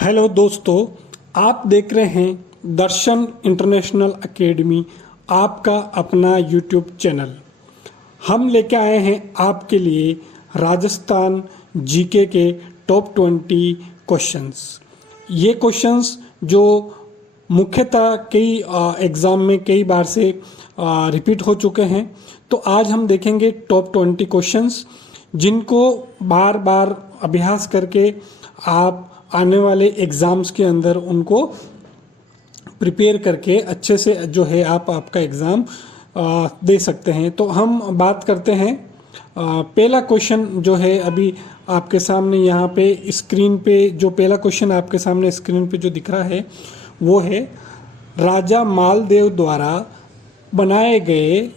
Hello दोस्तों, आप देख रहे हैं दर्शन इंटरनेशनल एकेडमी, आपका अपना यूट्यूब चैनल। हम लेके आए हैं आपके लिए राजस्थान जीके के टॉप 20 क्वेश्चंस। ये क्वेश्चंस जो मुख्यतः कई एग्ज़ाम में कई बार से रिपीट हो चुके हैं, तो आज हम देखेंगे टॉप 20 क्वेश्चंस जिनको बार बार अभ्यास करके आप आने वाले एग्ज़ाम्स के अंदर उनको प्रिपेयर करके अच्छे से जो है आप आपका एग्ज़ाम दे सकते हैं। तो हम बात करते हैं पहला क्वेश्चन जो है अभी आपके सामने यहाँ पे स्क्रीन पे, जो पहला क्वेश्चन आपके सामने स्क्रीन पे जो दिख रहा है वो है, राजा मालदेव द्वारा बनाए गए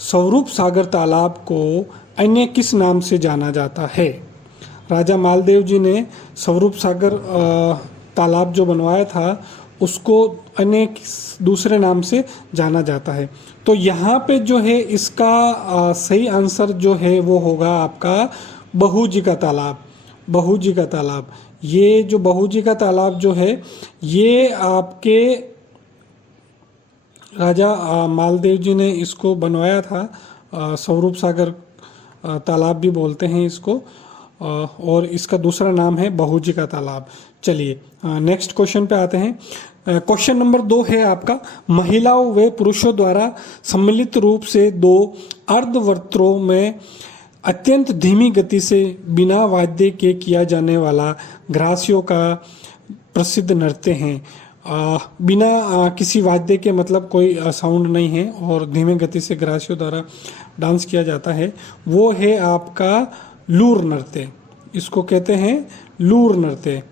स्वरूप सागर तालाब को अन्य किस नाम से जाना जाता है। राजा मालदेव जी ने स्वरूप सागर तालाब जो बनवाया था उसको अन्य दूसरे नाम से जाना जाता है। तो यहाँ पे जो है इसका सही आंसर जो है वो होगा आपका बहू जी का तालाब। बहू जी का तालाब, ये जो बहू जी का तालाब जो है ये आपके राजा मालदेव जी ने इसको बनवाया था। स्वरूप सागर तालाब भी बोलते हैं इसको, और इसका दूसरा नाम है बहू जी का तालाब। चलिए नेक्स्ट क्वेश्चन पे आते हैं। क्वेश्चन नंबर 2 है आपका, महिलाओं व पुरुषों द्वारा सम्मिलित रूप से 2 अर्धवृत्तों में अत्यंत धीमी गति से बिना वाद्य के किया जाने वाला ग्रासियों का प्रसिद्ध नृत्य है। बिना किसी वाद्य के, मतलब कोई साउंड नहीं है और धीमे गति से ग्रासियों द्वारा डांस किया जाता है, वो है आपका लूर नृत्य। इसको कहते हैं लूर नृत्य।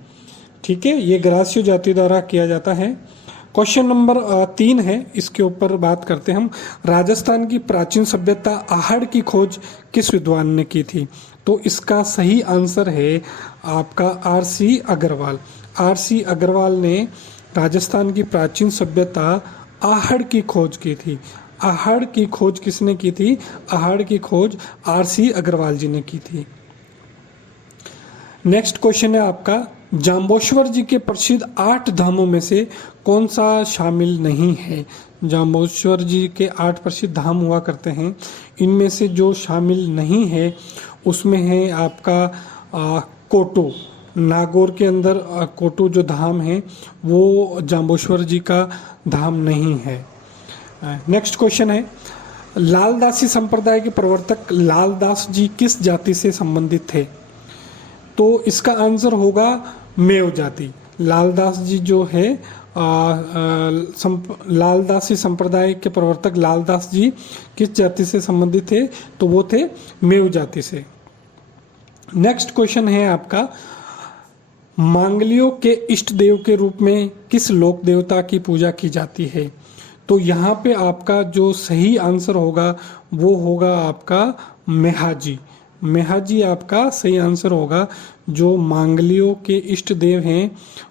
ठीक है, ये ग्रासियो जाति द्वारा किया जाता है। क्वेश्चन नंबर 3 है, इसके ऊपर बात करते हैं हम। राजस्थान की प्राचीन सभ्यता आहड़ की खोज किस विद्वान ने की थी। तो इसका सही आंसर है आपका आर.सी. अग्रवाल। आर.सी. अग्रवाल ने राजस्थान की प्राचीन सभ्यता आहड़ की खोज की थी। आहड़ की खोज किसने की थी? आहड़ की खोज आर.सी. अग्रवाल जी ने की थी। नेक्स्ट क्वेश्चन है आपका, जांबेश्वर जी के प्रसिद्ध 8 धामों में से कौन सा शामिल नहीं है। जांबेश्वर जी के 8 प्रसिद्ध धाम हुआ करते हैं, इनमें से जो शामिल नहीं है उसमें है आपका कोटो। नागौर के अंदर कोटो जो धाम है वो जांबेश्वर जी का धाम नहीं है। नेक्स्ट क्वेश्चन है, लालदासी संप्रदाय के प्रवर्तक लालदास जी किस जाति से संबंधित थे। तो इसका आंसर होगा मेव जाति। लालदास जी जो है लालदासी संप्रदाय के प्रवर्तक लालदास जी किस जाति से संबंधित थे, तो वो थे मेव जाति से। नेक्स्ट क्वेश्चन है आपका, मांगलियों के इष्ट देव के रूप में किस लोक देवता की पूजा की जाती है। तो यहाँ पे आपका जो सही आंसर होगा वो होगा आपका मेहाजी। मेहाजी आपका सही आंसर होगा। जो मांगलियों के इष्ट देव हैं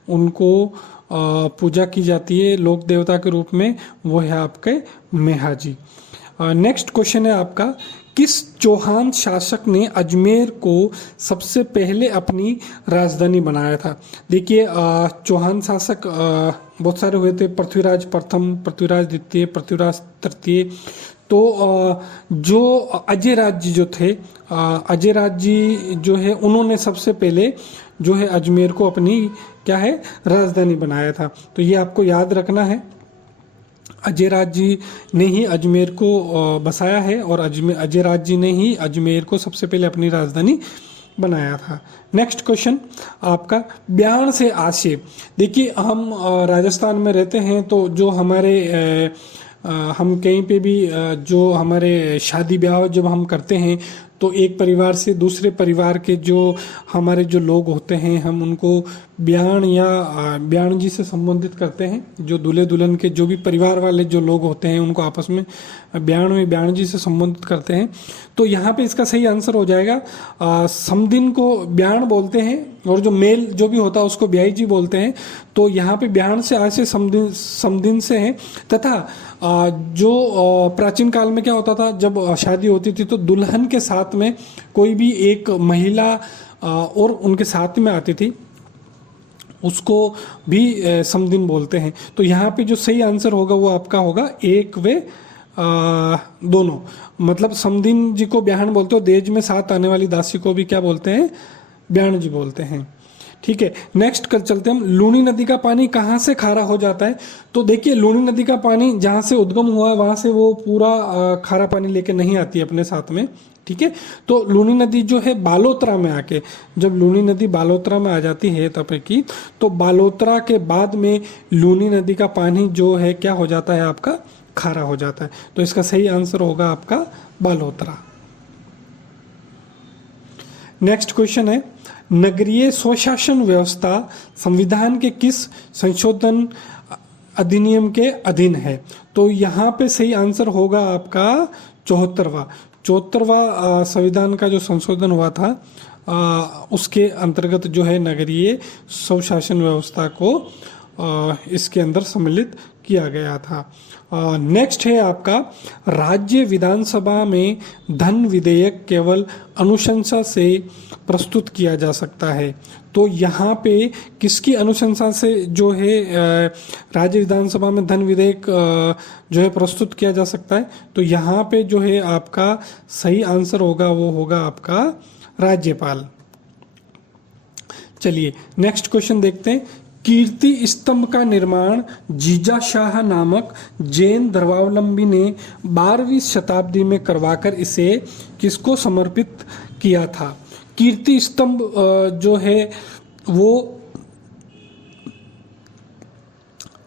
उनको पूजा की जाती है लोक देवता के रूप में, वो है आपके मेहाजी। नेक्स्ट क्वेश्चन है आपका, किस चौहान शासक ने अजमेर को सबसे पहले अपनी राजधानी बनाया था। देखिए चौहान शासक बहुत सारे हुए थे, पृथ्वीराज प्रथम, पृथ्वीराज द्वितीय, पृथ्वीराज तृतीय। तो जो अजय राज जी जो थे, अजय राज जी जो है उन्होंने सबसे पहले जो है अजमेर को अपनी क्या है राजधानी बनाया था। तो ये आपको याद रखना है, अजय राज जी ने ही अजमेर को बसाया है और अजय राज जी ने ही अजमेर को सबसे पहले अपनी राजधानी बनाया था। नेक्स्ट क्वेश्चन आपका, ब्याण से आक्षेप। देखिए हम राजस्थान में रहते हैं, तो जो हमारे हम कहीं पे भी जो हमारे शादी ब्याह जब हम करते हैं तो एक परिवार से दूसरे परिवार के जो हमारे जो लोग होते हैं हम उनको ब्याण या ब्याण जी से संबंधित करते हैं। जो दूल्हे दुल्हन के जो भी परिवार वाले जो लोग होते हैं उनको आपस में ब्याण जी से संबंधित करते हैं। तो यहाँ पे इसका सही आंसर हो जाएगा समदिन को ब्याण बोलते हैं और जो मेल जो भी होता है उसको ब्याई जी बोलते हैं। तो यहाँ पे ब्याण से आज से समदिन से है। तथा जो प्राचीन काल में क्या होता था, जब शादी होती थी तो दुल्हन के साथ में कोई भी एक महिला और उनके साथ में आती थी, उसको भी समदिन बोलते हैं। तो यहाँ पे जो सही आंसर होगा वो आपका होगा एक वे दोनों। मतलब समदिन जी को ब्याहन बोलते हो, देज में साथ आने वाली दासी को भी क्या बोलते हैं, ब्याहन जी बोलते हैं। ठीक है, नेक्स्ट कर चलते हैं हम। लूनी नदी का पानी कहाँ से खारा हो जाता है? तो देखिए लूनी नदी का पानी जहाँ से उद्गम हुआ है वहाँ से वो पूरा खारा पानी लेके नहीं आती है अपने साथ में। ठीक है, तो लूनी नदी जो है बालोतरा में आके, जब लूनी नदी बालोतरा में आ जाती है तब की, तो बालोतरा के बाद में लूनी नदी का पानी जो है क्या हो जाता है आपका, खारा हो जाता है। तो इसका सही आंसर होगा आपका बालोतरा। नेक्स्ट क्वेश्चन है, नगरीय स्वशासन व्यवस्था संविधान के किस संशोधन अधिनियम के अधीन है? तो यहाँ पे सही आंसर होगा आपका 74वां संविधान का जो संशोधन हुआ था उसके अंतर्गत जो है नगरीय स्वशासन व्यवस्था को इसके अंदर सम्मिलित किया गया था। नेक्स्ट है आपका, राज्य विधानसभा में धन विधेयक केवल अनुशंसा से प्रस्तुत किया जा सकता है। तो यहाँ पे किसकी अनुशंसा से जो है राज्य विधानसभा में धन विधेयक जो है प्रस्तुत किया जा सकता है? तो यहाँ पे जो है आपका सही आंसर होगा वो होगा आपका राज्यपाल। चलिए नेक्स्ट क्वेश्चन देखते हैं। कीर्ति स्तंभ का निर्माण जीजा शाह नामक जैन धर्मावलंबी ने 12वीं शताब्दी में करवाकर इसे किसको समर्पित किया था? कीर्ति स्तंभ जो है वो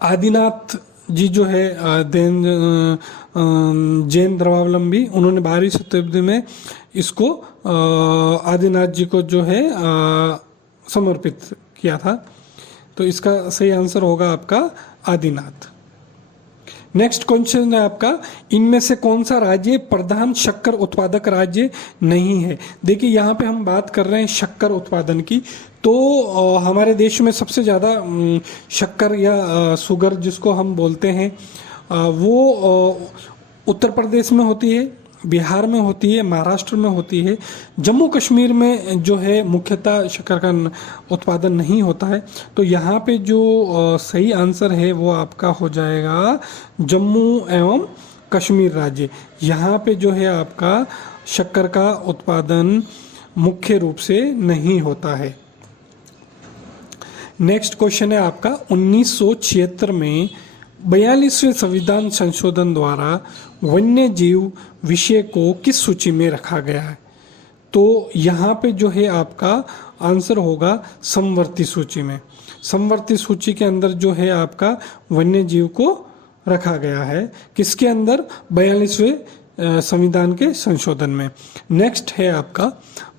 आदिनाथ जी जो है जैन धर्मावलंबी, उन्होंने 12वीं शताब्दी में इसको आदिनाथ जी को जो है समर्पित किया था। तो इसका सही आंसर होगा आपका आदिनाथ। नेक्स्ट क्वेश्चन है आपका, इनमें से कौन सा राज्य प्रधान शक्कर उत्पादक राज्य नहीं है? देखिए यहाँ पे हम बात कर रहे हैं शक्कर उत्पादन की, तो हमारे देश में सबसे ज़्यादा शक्कर या शुगर जिसको हम बोलते हैं वो उत्तर प्रदेश में होती है, बिहार में होती है, महाराष्ट्र में होती है। जम्मू कश्मीर में जो है मुख्यतः शक्कर का उत्पादन नहीं होता है। तो यहाँ पे जो सही आंसर है वो आपका हो जाएगा जम्मू एवं कश्मीर राज्य। यहाँ पे जो है आपका शक्कर का उत्पादन मुख्य रूप से नहीं होता है। नेक्स्ट क्वेश्चन है आपका, 1976 में 42वें संविधान संशोधन द्वारा वन्य जीव विषय को किस सूची में रखा गया है? तो यहाँ पे जो है आपका आंसर होगा समवर्ती सूची में। समवर्ती सूची के अंदर जो है आपका वन्य जीव को रखा गया है, किसके अंदर? 42वें संविधान के संशोधन में। नेक्स्ट है आपका,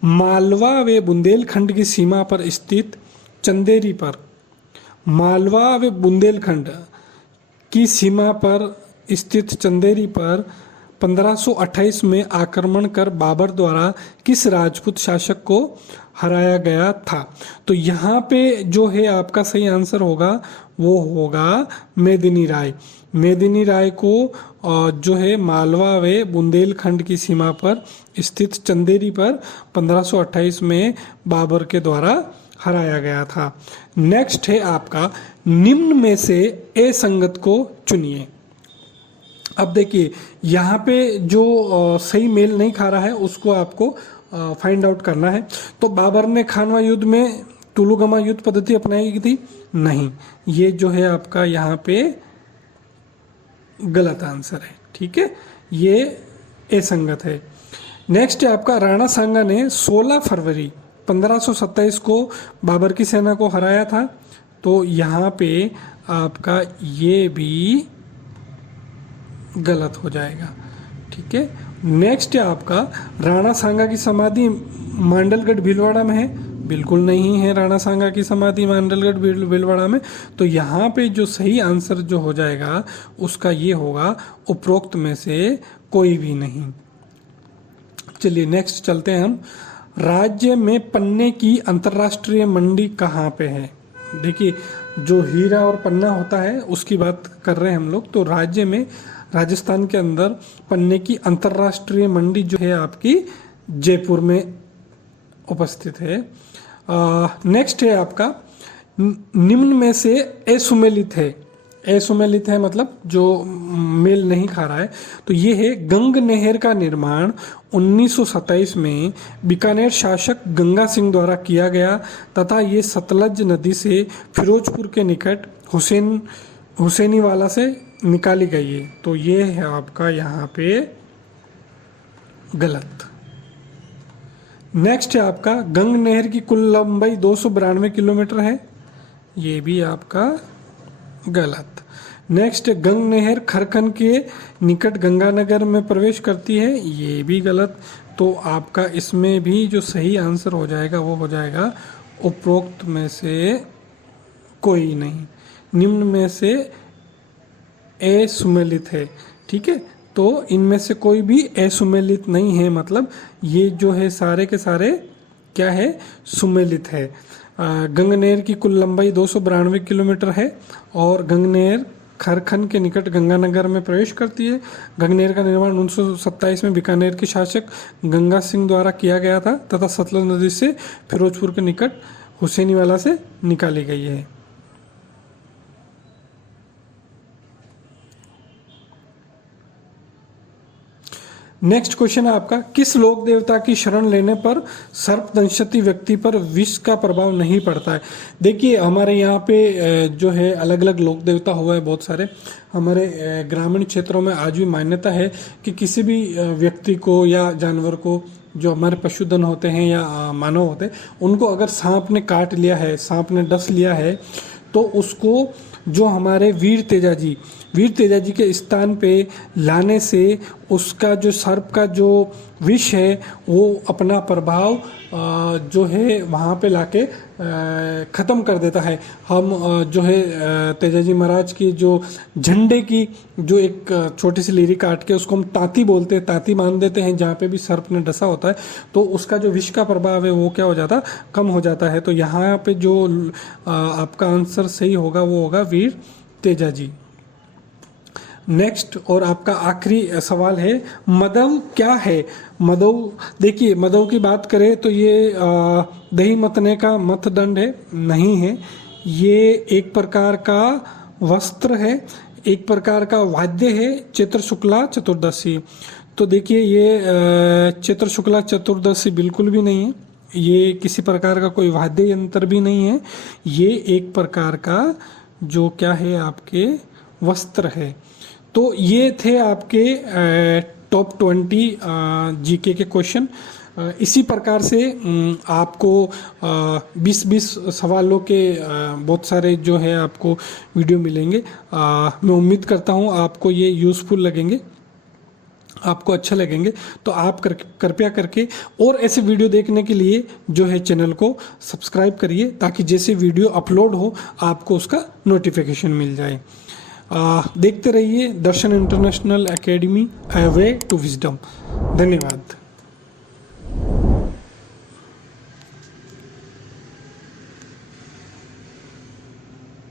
मालवा व बुंदेलखंड की सीमा पर स्थित चंदेरी पर, मालवा व बुंदेलखंड की सीमा पर स्थित चंदेरी पर 1528 में आक्रमण कर बाबर द्वारा किस राजपूत शासक को हराया गया था? तो यहाँ पे जो है आपका सही आंसर होगा वो होगा मेदिनी राय। मेदिनी राय को जो है मालवा व बुंदेलखंड की सीमा पर स्थित चंदेरी पर 1528 में बाबर के द्वारा हराया गया था। नेक्स्ट है आपका, निम्न में से ए संगत को चुनिए। अब देखिए यहाँ पे जो सही मेल नहीं खा रहा है उसको आपको फाइंड आउट करना है। तो बाबर ने खानवा युद्ध में तुलुगमा युद्ध पद्धति अपनाई थी? नहीं, ये जो है आपका यहाँ पे गलत आंसर है। ठीक है, ये ए संगत है। नेक्स्ट है आपका, राणा सांगा ने 16 फरवरी 1527 को बाबर की सेना को हराया था। तो यहाँ पे आपका ये भी गलत हो जाएगा। ठीक है, नेक्स्ट है आपका, राणा सांगा की समाधि मांडलगढ़ भीलवाड़ा में है? बिल्कुल नहीं है राणा सांगा की समाधि मांडलगढ़ भीलवाड़ा में। तो यहाँ पे जो सही आंसर जो हो जाएगा उसका ये होगा उपरोक्त में से कोई भी नहीं। चलिए नेक्स्ट चलते हैं हम। राज्य में पन्ने की अंतर्राष्ट्रीय मंडी कहाँ पे है? देखिए जो हीरा और पन्ना होता है उसकी बात कर रहे हैं हम लोग। तो राज्य में राजस्थान के अंदर पन्ने की अंतर्राष्ट्रीय मंडी जो है आपकी जयपुर में उपस्थित है। नेक्स्ट है आपका, निम्न में से असुमेलित है। असुमेलित है मतलब जो मेल नहीं खा रहा है, तो ये है गंग नहर का निर्माण 1927 में बीकानेर शासक गंगा सिंह द्वारा किया गया तथा ये सतलज नदी से फिरोजपुर के निकट हुसैनीवाला से निकाली गई है। तो ये है आपका यहाँ पे गलत। नेक्स्ट है आपका गंग नहर की कुल लंबाई 292 किलोमीटर है, ये भी आपका गलत। नेक्स्ट गंग नहर खरखन के निकट गंगानगर में प्रवेश करती है, ये भी गलत। तो आपका इसमें भी जो सही आंसर हो जाएगा वो हो जाएगा उपरोक्त में से कोई नहीं, निम्न में से असुमेलित है। ठीक है, तो इनमें से कोई भी असुमेलित नहीं है, मतलब ये जो है सारे के सारे क्या है, सुमेलित है। गंग नहर की कुल लंबाई 292 किलोमीटर है और गंग नहर खरखन के निकट गंगानगर में प्रवेश करती है। गंग नहर का निर्माण 1927 में बीकानेर के शासक गंगा सिंह द्वारा किया गया था तथा सतलज नदी से फिरोजपुर के निकट हुसैनीवाला से निकाली गई है। नेक्स्ट क्वेश्चन है आपका, किस लोक देवता की शरण लेने पर सर्पदंशती व्यक्ति पर विष का प्रभाव नहीं पड़ता है? देखिए हमारे यहाँ पे जो है अलग अलग लोक देवता हुआ है बहुत सारे। हमारे ग्रामीण क्षेत्रों में आज भी मान्यता है कि किसी भी व्यक्ति को या जानवर को, जो हमारे पशुधन होते हैं या मानव होते हैं, उनको अगर सांप ने काट लिया है, सांप ने डस लिया है, तो उसको जो हमारे वीर तेजा जी के स्थान पे लाने से उसका जो सर्प का जो विष है वो अपना प्रभाव जो है वहाँ पे लाके ख़त्म कर देता है। हम जो है तेजा जी महाराज की जो झंडे की जो एक छोटी सी लीरी काट के उसको हम ताती बोलते हैं, ताती मान देते हैं, जहाँ पे भी सर्प ने डसा होता है तो उसका जो विष का प्रभाव है वो क्या हो जाता, कम हो जाता है। तो यहाँ पे जो आपका आंसर सही होगा वो होगा वीर तेजा जी। नेक्स्ट और आपका आखिरी सवाल है, मदव क्या है? मदव, देखिए मदव की बात करें तो ये दही मतने का मतदंड है, नहीं है। ये एक प्रकार का वस्त्र है, एक प्रकार का वाद्य है, चैत्र शुक्ला चतुर्दशी। तो देखिए ये चैत्र शुक्ला चतुर्दशी बिल्कुल भी नहीं है, ये किसी प्रकार का कोई वाद्य यंत्र भी नहीं है, ये एक प्रकार का जो क्या है आपके वस्त्र है। तो ये थे आपके टॉप 20 जीके के क्वेश्चन। इसी प्रकार से आपको 20-20 सवालों के बहुत सारे जो है आपको वीडियो मिलेंगे। मैं उम्मीद करता हूँ आपको ये यूज़फुल लगेंगे, आपको अच्छा लगेंगे। तो आप कृपया करके और ऐसे वीडियो देखने के लिए जो है चैनल को सब्सक्राइब करिए, ताकि जैसे वीडियो अपलोड हो आपको उसका नोटिफिकेशन मिल जाए। देखते रहिए Darshan international academy, a way to wisdom. धन्यवाद।